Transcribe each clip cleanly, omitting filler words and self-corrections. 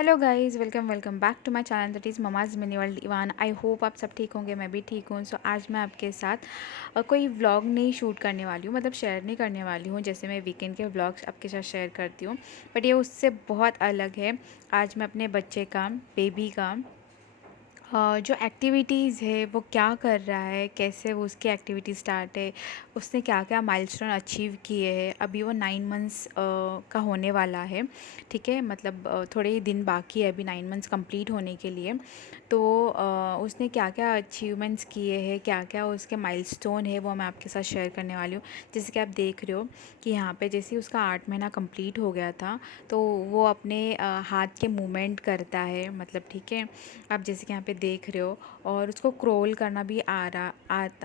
Hello guys, welcome back to my channel that is mama's mini world Ivan. I hope आप सब ठीक होंगे, मैं भी ठीक हूँ। सो आज मैं आपके साथ कोई व्लॉग नहीं शूट करने वाली हूँ, मतलब शेयर नहीं करने वाली हूँ जैसे मैं वीकेंड के व्लॉग्स आपके साथ शेयर करती हूँ। बट ये उससे बहुत अलग है। आज मैं अपने बच्चे का, बेबी का जो एक्टिविटीज़ है वो क्या कर रहा है, कैसे वो उसकी एक्टिविटी स्टार्ट है, उसने क्या क्या माइलस्टोन अचीव किए हैं। अभी वो 9 मंथ्स का होने वाला है, ठीक है। मतलब थोड़े ही दिन बाकी है अभी 9 मंथ्स कंप्लीट होने के लिए। तो उसने क्या क्या अचीवमेंट्स किए हैं, क्या क्या उसके माइलस्टोन है, वो मैं आपके साथ शेयर करने वाली हूँ। जैसे कि आप देख रहे हो कि यहाँ पे जैसे ही उसका 8 महीना कंप्लीट हो गया था, तो वो अपने हाथ के मूवमेंट करता है, मतलब ठीक है। आप जैसे कि यहाँ पे देख रहे हो, और उसको क्रोल करना भी आता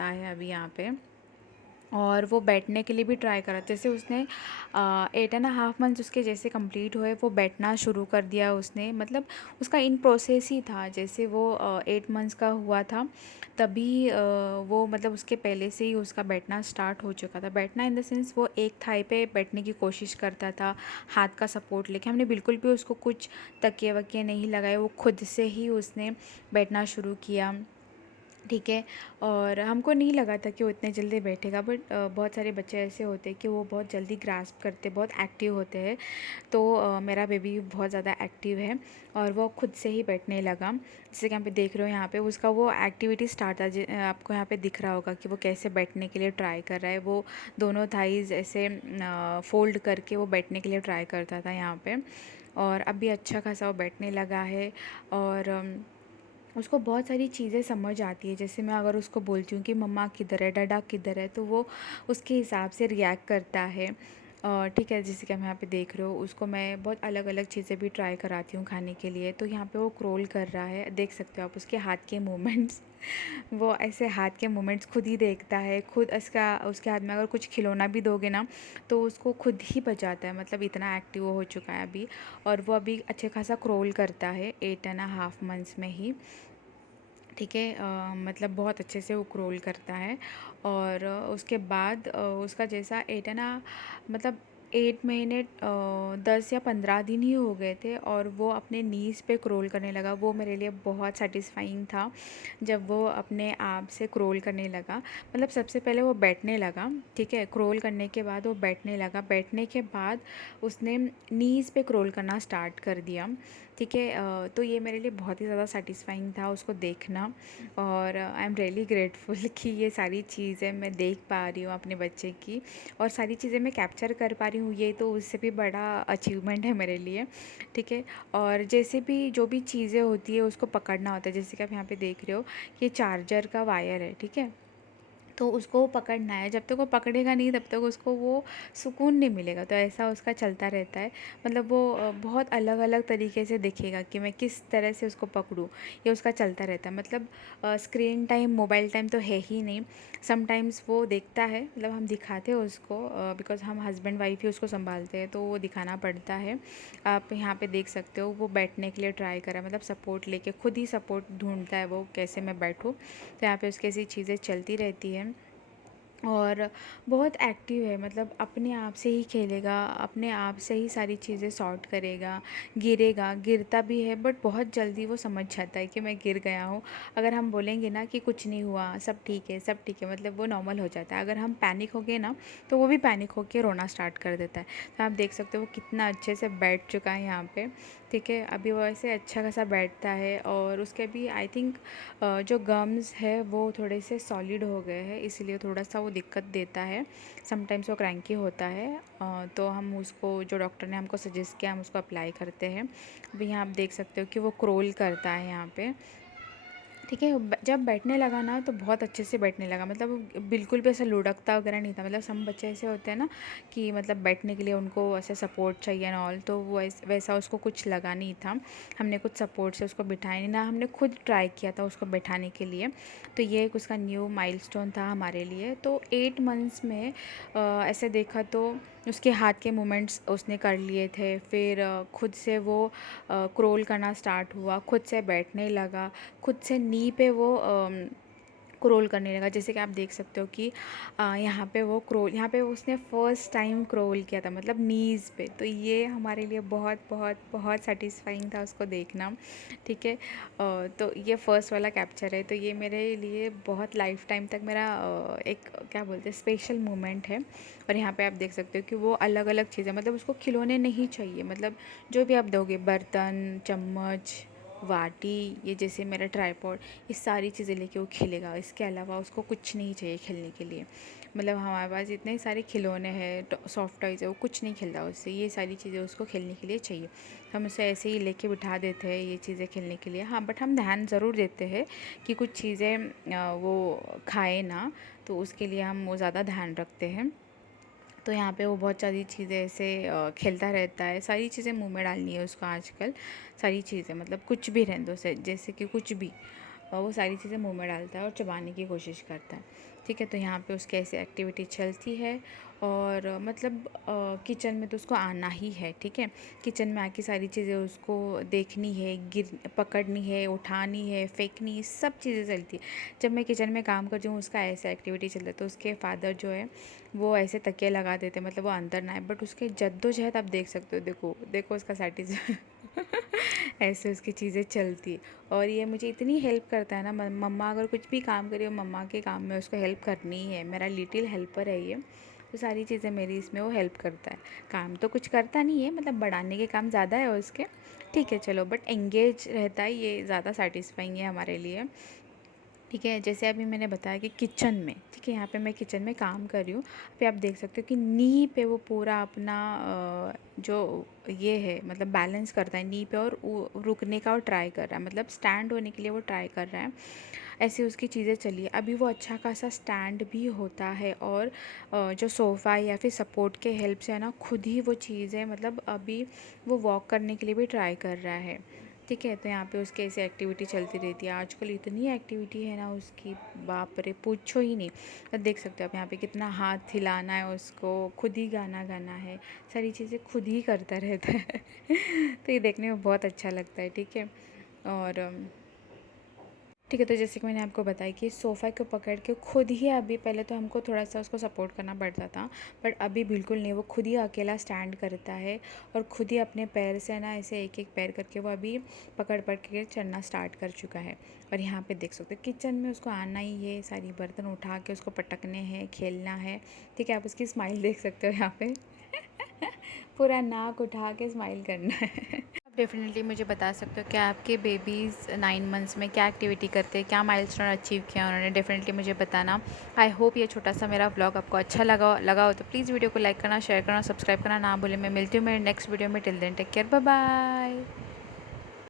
है अभी यहाँ पे। और वो बैठने के लिए भी ट्राई करा। जैसे उसने 8.5 मंथ्स उसके जैसे कंप्लीट हुए, वो बैठना शुरू कर दिया उसने। मतलब उसका इन प्रोसेस ही था। जैसे वो 8 मंथ्स का हुआ था तभी वो, मतलब उसके पहले से ही उसका बैठना स्टार्ट हो चुका था। बैठना इन द सेंस, वो एक थाई पे बैठने की कोशिश करता था, हाथ का सपोर्ट लेके। हमने बिल्कुल भी उसको कुछ तकिए वकिए नहीं लगाए, वो खुद से ही उसने बैठना शुरू किया, ठीक है। और हमको नहीं लगा था कि वो इतने जल्दी बैठेगा, बट बहुत सारे बच्चे ऐसे होते हैं कि वो बहुत जल्दी ग्रास्प करते, बहुत एक्टिव होते हैं। तो मेरा बेबी बहुत ज़्यादा एक्टिव है और वो खुद से ही बैठने लगा। जैसे कि यहाँ पे देख रहे हो, यहाँ पे उसका वो एक्टिविटी स्टार्ट था। आपको यहाँ पे दिख रहा होगा कि वो कैसे बैठने के लिए ट्राई कर रहा है। वो दोनों थाइज़ ऐसे फोल्ड करके वो बैठने के लिए ट्राई करता था यहाँ पे। और अभी अच्छा खासा वो बैठने लगा है। और उसको बहुत सारी चीज़ें समझ आती है। जैसे मैं अगर उसको बोलती हूँ कि मम्मा किधर है, डाडा किधर है, तो वो उसके हिसाब से रिएक्ट करता है। ठीक है। जैसे कि हम यहाँ पे देख रहे हो, उसको मैं बहुत अलग अलग चीज़ें भी ट्राई कराती हूँ खाने के लिए। तो यहाँ पे वो क्रोल कर रहा है, देख सकते हो आप उसके हाथ के मूवमेंट्स। वो ऐसे हाथ के मूवमेंट्स खुद ही देखता है, खुद इसका, उसके हाथ में अगर कुछ खिलौना भी दोगे ना तो उसको खुद ही बजाता है। मतलब इतना एक्टिव वो हो चुका है अभी। और वो अभी अच्छे खासा क्रोल करता है 8.5 मंथ्स में ही, ठीक है। मतलब बहुत अच्छे से वो क्रोल करता है। और उसके बाद उसका जैसा 8 मतलब 8 महीने 10 या 15 दिन ही हो गए थे और वो अपने नीज़ पे क्रोल करने लगा। वो मेरे लिए बहुत सेटिस्फाइंग था जब वो अपने आप से क्रोल करने लगा। मतलब सबसे पहले वो बैठने लगा, ठीक है। क्रोल करने के बाद वो बैठने लगा। बैठने के बाद उसने नीज़ पे क्रोल करना स्टार्ट कर दिया, ठीक है। तो ये मेरे लिए बहुत ही ज़्यादा सेटिस्फाइंग था उसको देखना। और आई एम रियली ग्रेटफुल कि ये सारी चीज़ें मैं देख पा रही हूँ अपने बच्चे की, और सारी चीज़ें मैं कैप्चर कर पा रही हूँ। ये तो उससे भी बड़ा अचीवमेंट है मेरे लिए, ठीक है। और जैसे भी जो भी चीज़ें होती है उसको पकड़ना होता है। जैसे कि आप यहाँ पे देख रहे हो, ये चार्जर का वायर है, ठीक है। तो उसको पकड़ना है, जब तक वो पकड़ेगा नहीं तब तक उसको वो सुकून नहीं मिलेगा। तो ऐसा उसका चलता रहता है। मतलब वो बहुत अलग अलग तरीके से दिखेगा कि मैं किस तरह से उसको पकड़ूँ, ये उसका चलता रहता है। मतलब स्क्रीन टाइम, मोबाइल टाइम तो है ही नहीं। समटाइम्स वो देखता है, मतलब हम दिखाते हैं उसको, बिकॉज़ हम हस्बैंड वाइफ ही उसको संभालते हैं तो वो दिखाना पड़ता है। आप यहाँ पे देख सकते हो, वो बैठने के लिए ट्राई करा, मतलब सपोर्ट लेके खुद ही सपोर्ट ढूंढता है वो, कैसे मैं बैठूँ। तो यहाँ पे उसकी ऐसी चीज़ें चलती रहती हैं। और बहुत एक्टिव है, मतलब अपने आप से ही खेलेगा, अपने आप से ही सारी चीज़ें सॉर्ट करेगा। गिरेगा, गिरता भी है बट बहुत जल्दी वो समझ जाता है कि मैं गिर गया हूँ। अगर हम बोलेंगे ना कि कुछ नहीं हुआ, सब ठीक है, सब ठीक है, मतलब वो नॉर्मल हो जाता है। अगर हम पैनिक हो गए ना तो वो भी पैनिक होकर रोना स्टार्ट कर देता है। तो आप देख सकते हो वो कितना अच्छे से बैठ चुका है यहाँ पे, ठीक है। अभी वो ऐसे अच्छा खासा बैठता है। और उसके भी आई थिंक जो गम्स है वो थोड़े से सॉलिड हो गए हैं, इसलिए थोड़ा सा वो दिक्कत देता है। समटाइम्स वो क्रैंकी होता है। तो हम उसको, जो डॉक्टर ने हमको सजेस्ट किया, हम उसको अप्लाई करते हैं। अभी यहाँ आप देख सकते हो कि वो क्रोल करता है यहाँ पे, ठीक है। जब बैठने लगा ना तो बहुत अच्छे से बैठने लगा। मतलब वो बिल्कुल भी ऐसा लुढ़कता वगैरह नहीं था। मतलब सब बच्चे ऐसे होते हैं ना कि मतलब बैठने के लिए उनको ऐसे सपोर्ट चाहिए ना ऑल, तो वो वैसा उसको कुछ लगा नहीं था। हमने कुछ सपोर्ट से उसको बिठाया नहीं ना, हमने खुद ट्राई किया था उसको बैठाने के लिए। तो ये एक उसका न्यू माइलस्टोन था हमारे लिए। तो 8 मंथ्स में ऐसे देखा तो उसके हाथ के मूवमेंट्स उसने कर लिए थे। फिर खुद से वो क्रोल करना स्टार्ट हुआ, खुद से बैठने लगा, खुद से नी पे वो क्रोल करने लगा। जैसे कि आप देख सकते हो कि यहाँ पे उसने फ़र्स्ट टाइम क्रोल किया था, मतलब नीज़ पे। तो ये हमारे लिए बहुत बहुत बहुत सेटिस्फाइंग था उसको देखना, ठीक है। तो ये फ़र्स्ट वाला कैप्चर है, तो ये मेरे लिए बहुत लाइफ टाइम तक मेरा एक क्या बोलते हैं स्पेशल मोमेंट है। और यहाँ पे आप देख सकते हो कि वो अलग अलग चीज़ें, मतलब उसको खिलौने नहीं चाहिए, मतलब जो भी आप दोगे, बर्तन, चम्मच, वाटी, ये जैसे मेरा ट्राइपॉड, ये सारी चीज़ें लेके वो खेलेगा। इसके अलावा उसको कुछ नहीं चाहिए खेलने के लिए। मतलब हमारे पास इतने सारे खिलौने हैं, सॉफ्ट टॉयज़ है, वो कुछ नहीं खेलता उससे, ये सारी चीज़ें उसको खेलने के लिए चाहिए। हम उसे ऐसे ही लेके बिठा देते हैं ये चीज़ें खेलने के लिए। हाँ, बट हम ध्यान ज़रूर देते हैं कि कुछ चीज़ें वो खाए ना, तो उसके लिए हम वो ज़्यादा ध्यान रखते हैं। तो यहाँ पे वो बहुत सारी चीज़ें ऐसे खेलता रहता है, सारी चीज़ें मुंह में डालनी है उसको आजकल, सारी चीज़ें, मतलब कुछ भी रहने दो, से जैसे कि कुछ भी वो सारी चीज़ें मुंह में डालता है और चबाने की कोशिश करता है, ठीक है। तो यहाँ पे उसकी ऐसी एक्टिविटी चलती है। और मतलब किचन में तो उसको आना ही है, ठीक है। किचन में आके सारी चीज़ें उसको देखनी है, पकड़नी है, उठानी है, फेंकनी है, सब चीज़ें चलती है। जब मैं किचन में काम करती हूँ उसका ऐसा एक्टिविटी चलता है, तो उसके फादर जो है वो ऐसे तकिया लगा देते, मतलब वो अंदर ना आए, बट उसके जद्दोजहद आप देख सकते हो, देखो देखो उसका सैटिस्फाई ऐसे उसकी चीज़ें चलती है। और ये मुझे इतनी हेल्प करता है ना, मम्मा अगर कुछ भी काम करी हो, मम्मा के काम में उसको हेल्प करनी ही है, मेरा लिटिल हेल्पर है ये। तो सारी चीज़ें मेरी इसमें वो हेल्प करता है। काम तो कुछ करता नहीं है, मतलब बढ़ाने के काम ज़्यादा है उसके, ठीक है चलो, बट एंगेज रहता है, ये ज़्यादा सेटिस्फाइंग है हमारे लिए, ठीक है। जैसे अभी मैंने बताया कि किचन में, ठीक है, यहाँ पे मैं किचन में काम कर रही हूँ। अभी आप देख सकते हो कि नी पे वो पूरा अपना जो ये है, मतलब बैलेंस करता है नी पे, और रुकने का वो ट्राई कर रहा है, मतलब स्टैंड होने के लिए वो ट्राई कर रहा है। ऐसे उसकी चीज़ें चली, अभी वो अच्छा खासा स्टैंड भी होता है, और जो सोफ़ा या फिर सपोर्ट के हेल्प से है ना, खुद ही वो चीज़ें, मतलब अभी वो वॉक करने के लिए भी ट्राई कर रहा है, ठीक है। तो यहाँ पे उसकी ऐसी एक्टिविटी चलती रहती है। आजकल इतनी एक्टिविटी है ना उसकी, बाप रे पूछो ही नहीं। तो देख सकते हो आप यहाँ पे कितना हाथ हिलाना है उसको, खुद ही गाना गाना है, सारी चीज़ें खुद ही करता रहता है तो ये देखने में बहुत अच्छा लगता है, ठीक है। और ठीक है, तो जैसे कि मैंने आपको बताया कि सोफ़ा को पकड़ के खुद ही, अभी पहले तो हमको थोड़ा सा उसको सपोर्ट करना पड़ता था, बट अभी बिल्कुल नहीं, वो खुद ही अकेला स्टैंड करता है, और खुद ही अपने पैर से ना ऐसे एक एक पैर करके वो अभी पकड़ पकड़ के चढ़ना स्टार्ट कर चुका है। और यहाँ पे देख सकते हो किचन में उसको आना ही है, सारी बर्तन उठा के उसको पटकने हैं, खेलना है, ठीक है। आप उसकी स्माइल देख सकते हो यहाँ पे पूरा नाक उठा के स्माइल करना है डेफ़िनेटली मुझे बता सकते हो कि आपके बेबीज़ 9 मंथ्स में क्या एक्टिविटी करते हैं, क्या माइलस्टोन अचीव किया उन्होंने, डेफ़िनेटली मुझे बताना। आई होप ये छोटा सा मेरा व्लॉग आपको अच्छा लगा हो तो प्लीज़ वीडियो को लाइक करना, शेयर करना, सब्सक्राइब करना ना भूलें। मैं मिलती हूँ मेरे नेक्स्ट वीडियो में। Till then take care, bye bye.